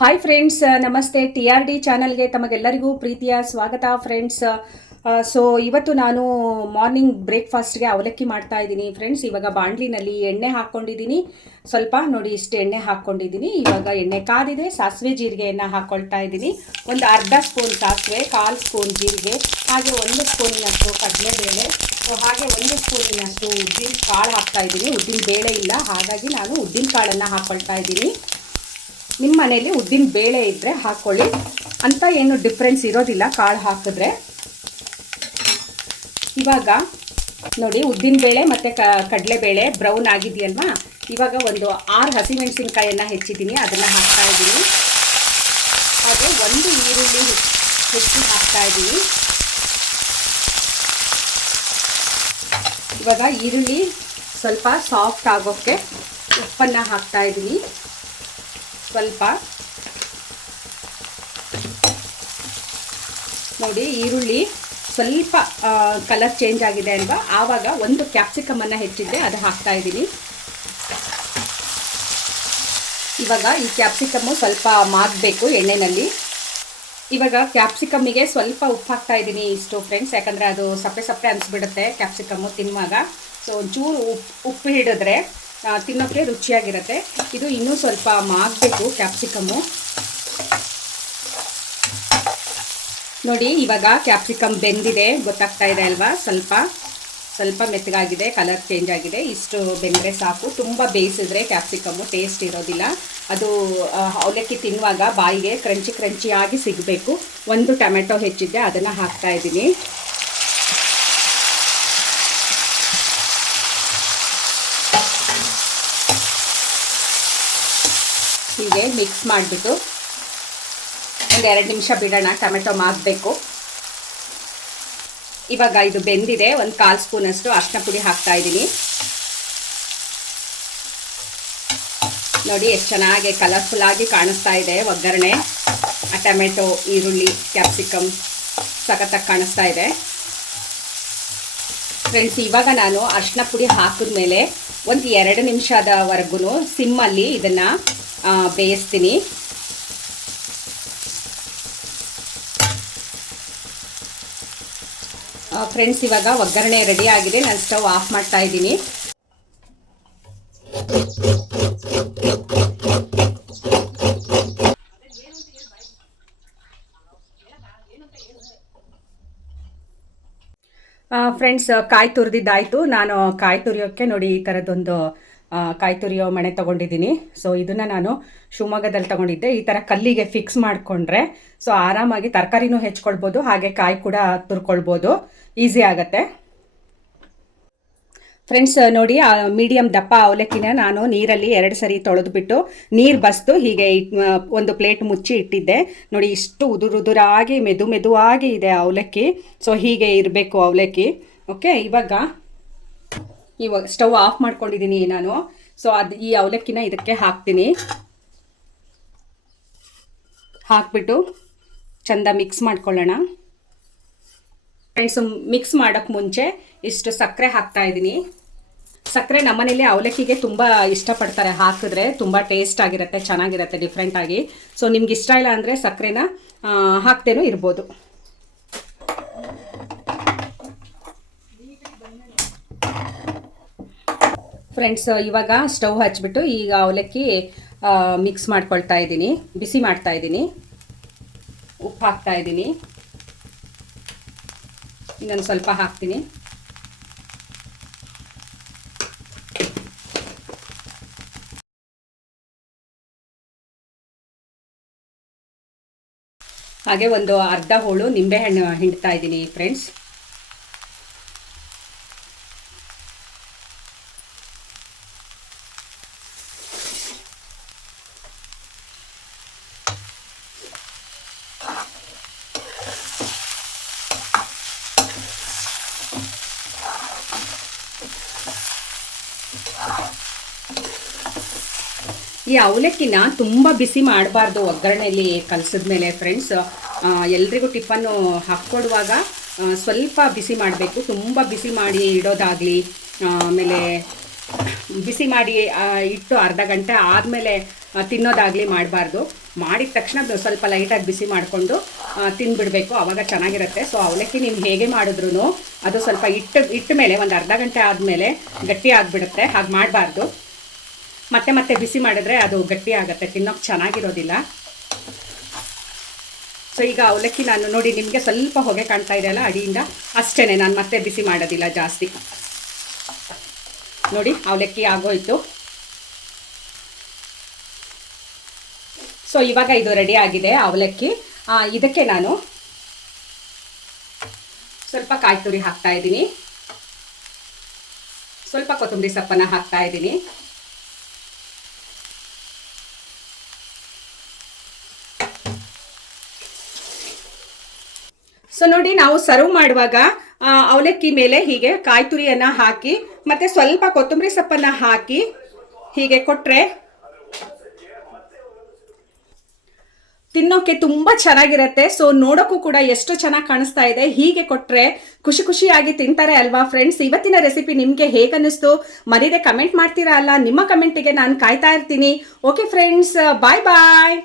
Hi friends, ನಮಸ್ತೆ. TRD ಚಾನಲ್ಗೆ ತಮಗೆಲ್ಲರಿಗೂ ಪ್ರೀತಿಯ ಸ್ವಾಗತ ಫ್ರೆಂಡ್ಸ್. ಸೊ ಇವತ್ತು ನಾನು ಮಾರ್ನಿಂಗ್ ಬ್ರೇಕ್ಫಾಸ್ಟ್ಗೆ ಅವಲಕ್ಕಿ ಮಾಡ್ತಾ ಇದ್ದೀನಿ ಫ್ರೆಂಡ್ಸ್. ಇವಾಗ ಬಾಣಲಿನಲ್ಲಿ ಎಣ್ಣೆ ಹಾಕ್ಕೊಂಡಿದ್ದೀನಿ. ಸ್ವಲ್ಪ ನೋಡಿ ಇಷ್ಟು ಎಣ್ಣೆ ಹಾಕ್ಕೊಂಡಿದ್ದೀನಿ. ಇವಾಗ ಎಣ್ಣೆ ಕಾದಿದೆ. ಸಾಸಿವೆ ಜೀರಿಗೆಯನ್ನು ಹಾಕ್ಕೊಳ್ತಾ ಇದ್ದೀನಿ. ಒಂದು ಅರ್ಧ ಸ್ಪೂನ್ ಸಾಸಿವೆ, 1/4 ಸ್ಪೂನ್ ಜೀರಿಗೆ, ಹಾಗೆ 1 ಸ್ಪೂನಿನಷ್ಟು ಕಡಲೆಬೇಳೆ, ಹಾಗೆ 1 ಸ್ಪೂನಿನಷ್ಟು ಉದ್ದಿನ ಕಾಳು ಹಾಕ್ತಾ ಇದ್ದೀನಿ. ಉದ್ದಿನ ಬೇಳೆ ಇಲ್ಲ, ಹಾಗಾಗಿ ನಾನು ಉದ್ದಿನ ಕಾಳನ್ನು ಹಾಕ್ಕೊಳ್ತಾ ಇದ್ದೀನಿ. ನಿಮ್ಮ ಮನೆಯಲ್ಲಿ ಉದ್ದಿನ ಬೇಳೆ ಇದ್ದರೆ ಹಾಕ್ಕೊಳ್ಳಿ, ಅಂತ ಏನು ಡಿಫ್ರೆನ್ಸ್ ಇರೋದಿಲ್ಲ ಕಾಳು ಹಾಕಿದ್ರೆ. ಇವಾಗ ನೋಡಿ ಉದ್ದಿನ ಬೇಳೆ ಮತ್ತು ಕಡಲೆಬೇಳೆ ಬ್ರೌನ್ ಆಗಿದೆಯಲ್ವಾ. ಇವಾಗ ಒಂದು 6 ಹಸಿಮೆಣಸಿನ್ಕಾಯನ್ನು ಹೆಚ್ಚಿದ್ದೀನಿ, ಅದನ್ನು ಹಾಕ್ತಾ ಇದ್ದೀನಿ. ಹಾಗೆ 1 ಈರುಳ್ಳಿ ಹೆಚ್ಚಿ ಹಾಕ್ತಾ ಇದ್ದೀನಿ. ಇವಾಗ ಈರುಳ್ಳಿ ಸ್ವಲ್ಪ ಸಾಫ್ಟ್ ಆಗೋಕ್ಕೆ ಉಪ್ಪನ್ನು ಹಾಕ್ತಾ ಇದ್ದೀನಿ. ಸ್ವಲ್ಪ ನೋಡಿ ಈರುಳ್ಳಿ ಸ್ವಲ್ಪ ಕಲರ್ ಚೇಂಜ್ ಆಗಿದೆ ಅಲ್ವಾ, ಆವಾಗ 1 ಕ್ಯಾಪ್ಸಿಕಮನ್ನು ಹೆಚ್ಚಿದ್ದೆ, ಅದು ಹಾಕ್ತಾ ಇದ್ದೀನಿ. ಇವಾಗ ಈ ಕ್ಯಾಪ್ಸಿಕಮ್ಮು ಸ್ವಲ್ಪ ಮಾಗಬೇಕು ಎಣ್ಣೆಯಲ್ಲಿ. ಇವಾಗ ಕ್ಯಾಪ್ಸಿಕಮ್ಮಿಗೆ ಸ್ವಲ್ಪ ಉಪ್ಪು ಹಾಕ್ತಾ ಇದ್ದೀನಿ ಇಷ್ಟು ಫ್ರೆಂಡ್ಸ್, ಯಾಕಂದರೆ ಅದು ಸಪ್ಪೆ ಸಪ್ಪೆ ಅನಿಸ್ಬಿಡುತ್ತೆ ಕ್ಯಾಪ್ಸಿಕಮ್ಮು ತಿನ್ನುವಾಗ. ಸೊ ಒಂಚೂರು ಉಪ್ಪು ಹಿಡಿದ್ರೆ ತಿನ್ನೋಕ್ಕೆ ರುಚಿಯಾಗಿರುತ್ತೆ. ಇದು ಇನ್ನೂ ಸ್ವಲ್ಪ ಮಾಗಬೇಕು ಕ್ಯಾಪ್ಸಿಕಮ್ಮು. ನೋಡಿ ಇವಾಗ ಕ್ಯಾಪ್ಸಿಕಮ್ ಬೆಂದಿದೆ, ಗೊತ್ತಾಗ್ತಾ ಇದೆ ಅಲ್ವಾ. ಸ್ವಲ್ಪ ಮೆತ್ತಗಾಗಿದೆ, ಕಲರ್ ಚೇಂಜ್ ಆಗಿದೆ. ಇಷ್ಟು ಬೆಂದರೆ ಸಾಕು. ತುಂಬ ಬೇಯಿಸಿದ್ರೆ ಕ್ಯಾಪ್ಸಿಕಮ್ಮು ಟೇಸ್ಟ್ ಇರೋದಿಲ್ಲ. ಅದು ಅವಲಕ್ಕಿ ತಿನ್ನುವಾಗ ಬಾಯಿಗೆ ಕ್ರಂಚಿಯಾಗಿ ಸಿಗಬೇಕು. 1 ಟೊಮೆಟೊ ಹೆಚ್ಚಿದ್ದೆ, ಅದನ್ನು ಹಾಕ್ತಾ ಇದ್ದೀನಿ. ಹೀಗೆ ಮಿಕ್ಸ್ ಮಾಡಿಬಿಟ್ಟು ಒಂದು 2 ನಿಮಿಷ ಬಿಡೋಣ, ಟೊಮೆಟೊ ಮಾಗಬೇಕು. ಇವಾಗ ಇದು ಬೆಂದಿದೆ. 1/4 ಸ್ಪೂನಷ್ಟು ಅರಿಶಿನ ಪುಡಿ ಹಾಕ್ತಾ ಇದ್ದೀನಿ. ನೋಡಿ ಎಷ್ಟು ಚೆನ್ನಾಗಿ ಕಲರ್ಫುಲ್ಲಾಗಿ ಕಾಣಿಸ್ತಾ ಇದೆ ಒಗ್ಗರಣೆ. ಆ ಟೊಮೆಟೊ, ಈರುಳ್ಳಿ, ಕ್ಯಾಪ್ಸಿಕಮ್ ಸಖತ್ತಾಗಿ ಕಾಣಿಸ್ತಾ ಇದೆ ಫ್ರೆಂಡ್ಸ್. ಇವಾಗ ನಾನು ಅರಿಶಿನ ಪುಡಿ ಹಾಕಿದ್ಮೇಲೆ ಒಂದು 2 ನಿಮಿಷದವರೆಗೂ ಸಿಮ್ಮಲ್ಲಿ ಇದನ್ನು ಬೇಯಿಸ್ತೀನಿ. ಫ್ರೆಂಡ್ಸ್ ಇವಾಗ ಒಗ್ಗರಣೆ ರೆಡಿ ಆಗಿದೆ. ನಾನು ಸ್ಟವ್ ಆಫ್ ಮಾಡ್ತಾ ಇದ್ದೀನಿ. ಫ್ರೆಂಡ್ಸ್ ಕಾಯಿ ತುರಿದಿದ್ದಾಯಿತು. ನಾನು ಕಾಯಿ ತುರಿಯೋಕ್ಕೆ ನೋಡಿ ಈ ಥರದ್ದೊಂದು ಕಾಯಿ ತುರಿಯೋ ಮಣೆ ತೊಗೊಂಡಿದ್ದೀನಿ. ಸೊ ಇದನ್ನು ನಾನು ಶಿವಮೊಗ್ಗದಲ್ಲಿ ತೊಗೊಂಡಿದ್ದೆ. ಈ ಥರ ಕಲ್ಲಿಗೆ ಫಿಕ್ಸ್ ಮಾಡಿಕೊಂಡ್ರೆ ಸೊ ಆರಾಮಾಗಿ ತರಕಾರಿನೂ ಹೆಚ್ಕೊಳ್ಬೋದು, ಹಾಗೆ ಕಾಯಿ ಕೂಡ ತುರ್ಕೊಳ್ಬೋದು, ಈಸಿ ಆಗುತ್ತೆ ಫ್ರೆಂಡ್ಸ್. ನೋಡಿ ಮೀಡಿಯಮ್ ದಪ್ಪ ಅವಲಕ್ಕಿನ ನಾನು ನೀರಲ್ಲಿ 2 ಸರಿ ತೊಳೆದುಬಿಟ್ಟು ನೀರು ಬಸ್ದು ಹೀಗೆ ಒಂದು ಪ್ಲೇಟ್ ಮುಚ್ಚಿ ಇಟ್ಟಿದ್ದೆ. ನೋಡಿ ಇಷ್ಟು ಉದುರಾಗಿ ಮೆದುವಾಗಿ ಇದೆ ಅವಲಕ್ಕಿ. ಸೊ ಹೀಗೆ ಇರಬೇಕು ಅವಲಕ್ಕಿ. ಓಕೆ, ಇವಾಗ ಸ್ಟವ್ ಆಫ್ ಮಾಡ್ಕೊಂಡಿದ್ದೀನಿ ನಾನು. ಸೊ ಈ ಅವಲಕ್ಕಿನ ಇದಕ್ಕೆ ಹಾಕ್ತೀನಿ. ಹಾಕ್ಬಿಟ್ಟು ಚಂದ ಮಿಕ್ಸ್ ಮಾಡ್ಕೊಳ್ಳೋಣ ಫ್ರೆಂಡ್ಸ್. ಮಿಕ್ಸ್ ಮಾಡೋಕ್ಕೆ ಮುಂಚೆ ಇಷ್ಟು ಸಕ್ಕರೆ ಹಾಕ್ತಾ ಇದ್ದೀನಿ. ಸಕ್ಕರೆ ನಮ್ಮನೇಲಿ ಅವಲಕ್ಕಿಗೆ ತುಂಬ ಇಷ್ಟಪಡ್ತಾರೆ, ಹಾಕಿದ್ರೆ ತುಂಬ ಟೇಸ್ಟ್ ಆಗಿರುತ್ತೆ, ಚೆನ್ನಾಗಿರುತ್ತೆ ಡಿಫ್ರೆಂಟಾಗಿ. ಸೊ ನಿಮ್ಗೆ ಇಷ್ಟ ಇಲ್ಲ ಅಂದರೆ ಸಕ್ಕರೆನ ಹಾಕ್ತೇನೂ ಇರ್ಬೋದು. ಫ್ರೆಂಡ್ಸ್ ಇವಾಗ ಸ್ಟವ್ ಹಚ್ಬಿಟ್ಟು ಈಗ ಅವಲಕ್ಕಿ ಮಿಕ್ಸ್ ಮಾಡ್ಕೊಳ್ತಾ ಇದ್ದೀನಿ, ಬಿಸಿ ಮಾಡ್ತಾ ಇದ್ದೀನಿ. ಉಪ್ಪು ಹಾಕ್ತಾ ಇದ್ದೀನಿ, ಇನ್ನೊಂದು ಸ್ವಲ್ಪ ಹಾಕ್ತೀನಿ. ಹಾಗೆ ಒಂದು ಅರ್ಧ ಹೋಳು ನಿಂಬೆಹಣ್ಣು ಹಿಂಡ್ತಾ ಇದ್ದೀನಿ ಫ್ರೆಂಡ್ಸ್. ಈ ಅವಲಕ್ಕಿನ ತುಂಬ ಬಿಸಿ ಮಾಡಬಾರ್ದು ಒಗ್ಗರಣೆಯಲ್ಲಿ ಕಲಸಿದ್ಮೇಲೆ ಫ್ರೆಂಡ್ಸ್. ಎಲ್ರಿಗೂ ಟಿಫನ್ನು ಹಾಕ್ಕೊಡುವಾಗ ಸ್ವಲ್ಪ ಬಿಸಿ ಮಾಡಬೇಕು. ತುಂಬ ಬಿಸಿ ಮಾಡಿ ಇಡೋದಾಗಲಿ, ಆಮೇಲೆ ಬಿಸಿ ಮಾಡಿ ಇಟ್ಟು ಅರ್ಧ ಗಂಟೆ ಆದಮೇಲೆ ತಿನ್ನೋದಾಗಲಿ ಮಾಡಬಾರ್ದು. ಮಾಡಿದ ತಕ್ಷಣ ಸ್ವಲ್ಪ ಲೈಟಾಗಿ ಬಿಸಿ ಮಾಡಿಕೊಂಡು ತಿಂದುಬಿಡಬೇಕು, ಆವಾಗ ಚೆನ್ನಾಗಿರುತ್ತೆ. ಸೊ ಅವಲಕ್ಕಿ ನೀವು ಹೇಗೆ ಮಾಡಿದ್ರೂ ಅದು ಸ್ವಲ್ಪ ಇಟ್ಟ ಮೇಲೆ ಒಂದು ಅರ್ಧ ಗಂಟೆ ಆದಮೇಲೆ ಗಟ್ಟಿ ಆಗಿಬಿಡುತ್ತೆ. ಹಾಗೆ ಮಾಡಬಾರ್ದು. ಮತ್ತೆ ಮತ್ತೆ ಬಿಸಿ ಮಾಡಿದ್ರೆ ಅದು ಗಟ್ಟಿ ಆಗುತ್ತೆ, ತಿನ್ನೋಕೆ ಚೆನ್ನಾಗಿರೋದಿಲ್ಲ. ಸೊ ಈಗ ಅವಲಕ್ಕಿ ನಾನು ನೋಡಿ, ನಿಮಗೆ ಸ್ವಲ್ಪ ಹೊಗೆ ಕಾಣ್ತಾ ಇದೆಯಲ್ಲ ಅಡಿಯಿಂದ, ಅಷ್ಟೇ. ನಾನು ಮತ್ತೆ ಬಿಸಿ ಮಾಡೋದಿಲ್ಲ ಜಾಸ್ತಿ. ನೋಡಿ ಅವಲಕ್ಕಿ ಆಗೋಯ್ತು. ಸೊ ಇವಾಗ ಇದು ರೆಡಿ ಆಗಿದೆ ಅವಲಕ್ಕಿ. ಇದಕ್ಕೆ ನಾನು ಸ್ವಲ್ಪ ಕಾಯಿ ತುರಿ ಹಾಕ್ತಾ ಇದ್ದೀನಿ, ಸ್ವಲ್ಪ ಕೊತ್ತಂಬರಿ ಸೊಪ್ಪನ್ನು ಹಾಕ್ತಾ ಇದ್ದೀನಿ. ಸೊ ನೋಡಿ, ನಾವು ಸರ್ವ್ ಮಾಡುವಾಗ ಅವಲಕ್ಕಿ ಮೇಲೆ ಹೀಗೆ ಕಾಯಿ ತುರಿಯನ್ನು ಹಾಕಿ ಮತ್ತು ಸ್ವಲ್ಪ ಕೊತ್ತಂಬರಿ ಸೊಪ್ಪನ್ನು ಹಾಕಿ ಹೀಗೆ ಕೊಟ್ಟರೆ ತಿನ್ನೋಕೆ ತುಂಬ ಚೆನ್ನಾಗಿರುತ್ತೆ. ಸೊ ನೋಡೋಕ್ಕೂ ಕೂಡ ಎಷ್ಟು ಚೆನ್ನಾಗಿ ಕಾಣಿಸ್ತಾ ಇದೆ. ಹೀಗೆ ಕೊಟ್ಟರೆ ಖುಷಿ ಖುಷಿಯಾಗಿ ತಿಂತಾರೆ ಅಲ್ವಾ ಫ್ರೆಂಡ್ಸ್. ಇವತ್ತಿನ ರೆಸಿಪಿ ನಿಮಗೆ ಹೇಗನ್ನಿಸ್ತು ಮರೀದೆ ಕಮೆಂಟ್ ಮಾಡ್ತೀರಾ ಅಲ್ಲ, ನಿಮ್ಮ ಕಮೆಂಟಿಗೆ ನಾನು ಕಾಯ್ತಾ ಇರ್ತೀನಿ. ಓಕೆ ಫ್ರೆಂಡ್ಸ್, ಬಾಯ್ ಬಾಯ್.